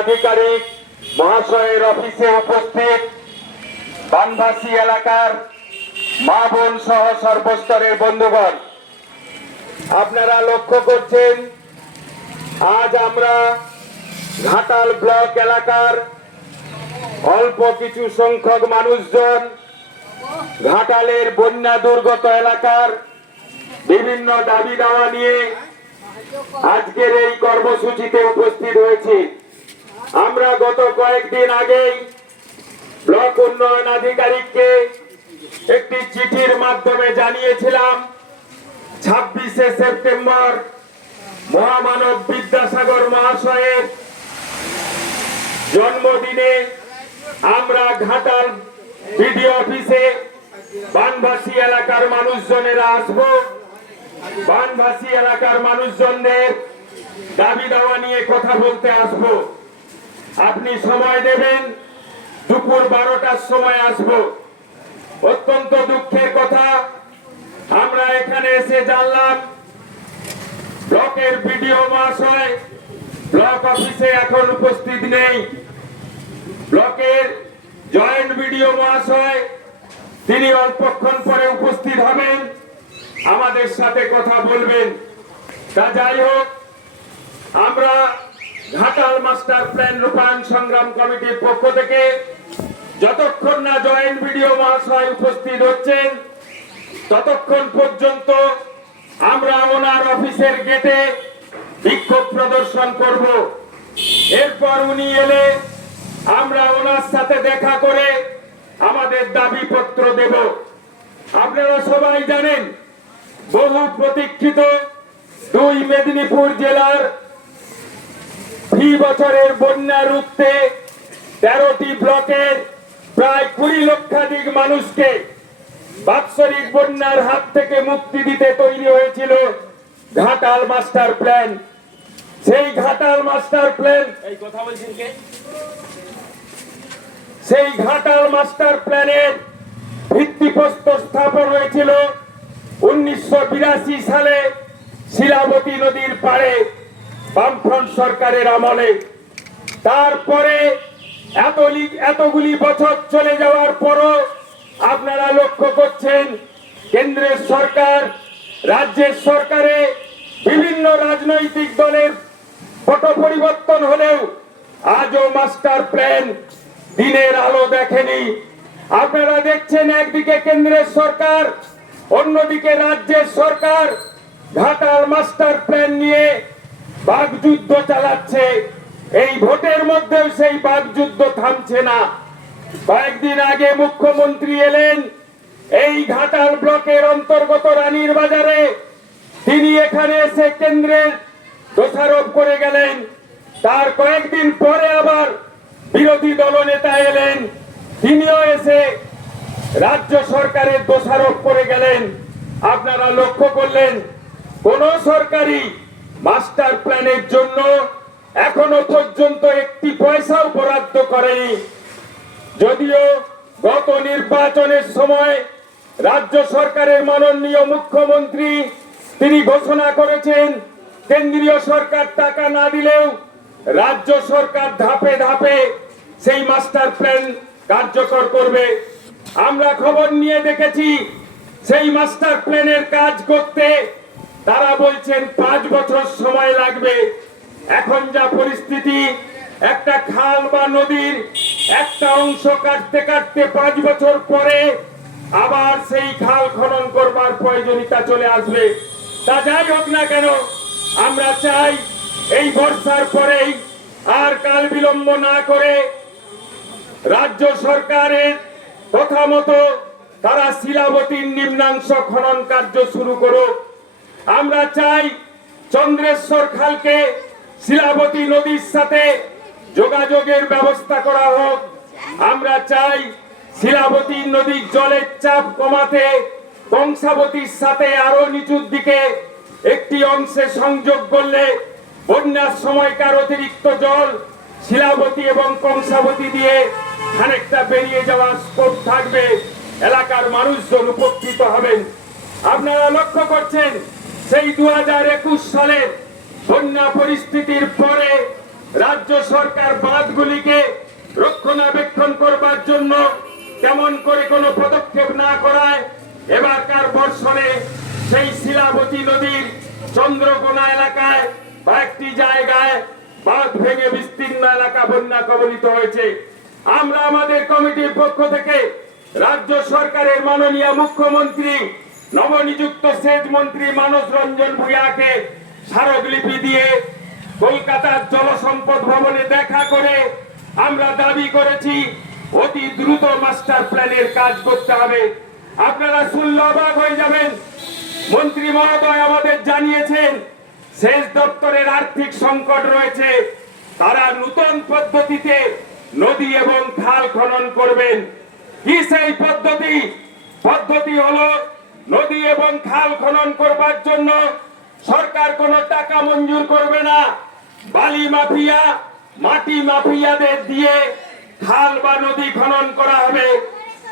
আধিকারিক মহাশয়ের অফিসে উপস্থিত বানভাসী এলাকার মা বোন সহ সর্বস্তরের বন্ধুগণ, আপনারা লক্ষ্য করছেন আজ আমরা ঘাটাল ব্লক এলাকার অল্প কিছু সংখ্যক মানুষজন ঘাটালের বন্যা দুর্গত এলাকার বিভিন্ন দাবি দাওয়া নিয়ে আজকের এই কর্মসূচিতে উপস্থিত হয়েছি। আমরা গত কয়েকদিন আগেই ব্লক উন্নয়ন আধিকারিককে একটি চিঠির মাধ্যমে জানিয়েছিলাম 26শে সেপ্টেম্বর মহামানব বিদ্যাসাগর মহাশয়ের জন্মদিনে আমরা ঘাটাল বিডিও অফিসে বানভাসী এলাকার মানুষজনেরা আসব, বানভাসী এলাকার মানুষজনদের দাবি দাওয়া নিয়ে কথা বলতে আসব। আপনি সময় দেবেন, দুপুর 12টার সময় আসব। অত্যন্ত দুঃখের কথা, আমরা এখানে এসে জানলাম ব্লকের বিডিও মহাশয় ব্লক অফিসে এখন উপস্থিত নেই। ব্লকের জয়েন্ট বিডিও মহাশয় তিনি অল্পক্ষণ পরে উপস্থিত হবেন, আমাদের সাথে কথা বলবেন। তা যাই হোক, আমরা ঘাটাল মাস্টার প্ল্যান রূপায়ণ সংগ্রাম কমিটির পক্ষ থেকে যতক্ষণ না জয়েন্ট বিডিও মহাশয় উপস্থিত হচ্ছেন ততক্ষণ পর্যন্ত আমরা ওনার অফিসের গেটে বিক্ষোভ প্রদর্শন করব। এরপর উনি এলে আমরা ওনার সাথে দেখা করে আমাদের দাবিপত্র দেব। আপনারা সবাই জানেন বহু প্রতীক্ষিত 2 মেদিনীপুর জেলার ফি বছরের বন্যা রুখতে 13টি ব্লকের প্রায় 20 লক্ষাধিক মানুষকে বাৎসরিক বন্যার হাত থেকে মুক্তি দিতে তৈরি হয়েছিল ঘাটাল মাস্টার প্ল্যান। সেই ঘাটাল মাস্টার প্ল্যান সেই ঘাটাল মাস্টার প্ল্যানের ভিত্তিপ্রস্তর স্থাপন হয়েছিল 1982 সালে শিলাবতী নদীর পাড়ে বামফ্রন্ট সরকারের আমলে। তারপরে এতগুলি বছর চলে যাওয়ার পরও আপনারা লক্ষ্য করছেন কেন্দ্রের সরকার, রাজ্যের সরকারে বিভিন্ন রাজনৈতিক দলের পট পরিবর্তন হলেও আজও মাস্টার প্ল্যান দিনের আলো দেখেনি। আপনারা দেখছেন একদিকে কেন্দ্রের সরকার, অন্যদিকে রাজ্যের সরকার ঘাটাল মাস্টার প্ল্যান নিয়ে বাকযুদ্ধ চালাচ্ছে। এই ভোটের মধ্যেও সেই বাকযুদ্ধ থামছে না। কয়েকদিন আগে মুখ্যমন্ত্রী এলেন এই ঘাটাল ব্লকের অন্তর্গত রানীর বাজারে, তিনি এখানে এসে কেন্দ্রের দোষারোপ করে গেলেন। তার কয়েকদিন পরে আবার বিরোধী দলনেতা এলেন, তিনিও এসে রাজ্য সরকারের দোষারোপ করে গেলেন। আপনারা লক্ষ্য করলেন কোন সরকারি মাস্টার প্ল্যানের জন্য এখনো পর্যন্ত একটি পয়সাও বরাদ্দ করেনি। যদিও গত নির্বাচনের সময় রাজ্য সরকারের মাননীয় মুখ্যমন্ত্রী তিনি ঘোষণা করেছেন কেন্দ্রীয় সরকার টাকা না দিলেও রাজ্য সরকার ধাপে ধাপে সেই মাস্টার প্ল্যান কার্যকর করবে। আমরা খবর নিয়ে দেখেছি সেই মাস্টার প্ল্যানের কাজ করতে তারা বলছেন 5 বছর সময় লাগবে। এখন যা পরিস্থিতি, একটা খাল বা নদীর একটা অংশ কাটতে কাটতে 5 বছর পরে আবার সেই খাল খনন করবার প্রয়োজনীয়তা চলে আসবে। তা যাই হোক না কেন, আমরা চাই এই বর্ষার পরেই আর কাল বিলম্ব না করে রাজ্য সরকারের কথা মতো তারা শিলাবতীর নিম্নাংশ খনন কার্য শুরু করুক। আমরা চাই চন্দ্রেশ্বর খালকে শিলাবতী নদীর সাথে যোগাযোগের ব্যবস্থা করা হোক। আমরা চাই শিলাবতী নদীর জলের চাপ কমাতে কংসাবতীর সাথে আরো নিচুর দিকে একটি অংশে সংযোগ করলে বন্যার সময়কার অতিরিক্ত জল শিলাবতী এবং কংসাবতী দিয়ে খানিকটা বেরিয়ে যাওয়ার স্কোপ থাকবে, এলাকার মানুষজন উপকৃত হবেন। আপনারা লক্ষ্য করছেন সেই 2021 সালের বন্যা পরিস্থিতির পরে রাজ্য সরকার বাঁধগুলিকে রক্ষণাবেক্ষণ করবার জন্য কেমন করে কোনো পদক্ষেপ না করায় এবারকার বর্ষণে সেই শিলাবতী নদীর চন্দ্রকোনা এলাকায় কয়েকটি জায়গায় বাঁধ ভেঙে বিস্তীর্ণ এলাকা বন্যা কবলিত হয়েছে। আমরা আমাদের কমিটির পক্ষ থেকে রাজ্য সরকারের মাননীয় মুখ্যমন্ত্রী নবনিযুক্ত সেচ মন্ত্রী মানস রঞ্জন ভূঁইয়াকে স্মারকলিপি দিয়ে কলকাতার জলসম্পদ ভবনে দেখা করে আমরা দাবি করেছি অতি দ্রুত মাস্টার প্ল্যানের কাজ করতে হবে। আপনারা শুনলে অবাক হয়ে যাবেন, মন্ত্রী মহোদয় আমাদের জানিয়েছেন সেচ দপ্তরের আর্থিক সংকট রয়েছে, তারা নতুন পদ্ধতিতে নদী এবং খাল খনন করবেন। কি সেই পদ্ধতি হলো নদী এবং খাল খনন করবার জন্য সরকার কোনো টাকা মঞ্জুর করবে না, বালি মাফিয়া মাটি মাফিয়াদের দিয়ে খাল বা নদী খনন করা হবে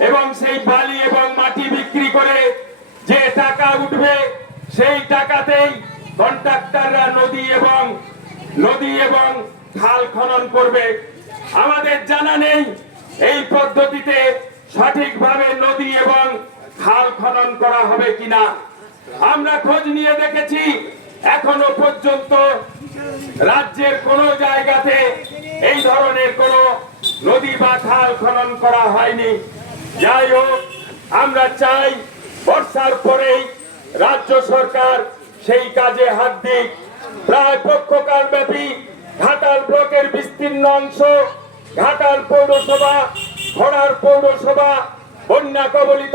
এবং সেই বালি এবং মাটি বিক্রি করে যে টাকা উঠবে সেই টাকাতেই কন্ট্রাক্টররা নদী এবং খাল খনন করবে। আমাদের জানা নেই এই পদ্ধতিতে সঠিকভাবে নদী এবং খাল খনন করা হবে কিনা। আমরা খোঁজ নিয়ে দেখেছি এখনো পর্যন্ত রাজ্যের কোন জায়গাতে এই ধরনের কোন নদী বা খাল খনন করা হয়নি। যাই হোক, আমরা চাই বর্ষার পরেই রাজ্য সরকার সেই কাজে হাত দিক। প্রায় পক্ষকাল ব্যাপী ঘাটাল ব্লকের বিস্তীর্ণ অংশ, ঘাটাল পৌরসভা, ঘোড়ার পৌরসভা বন্যা কবলিত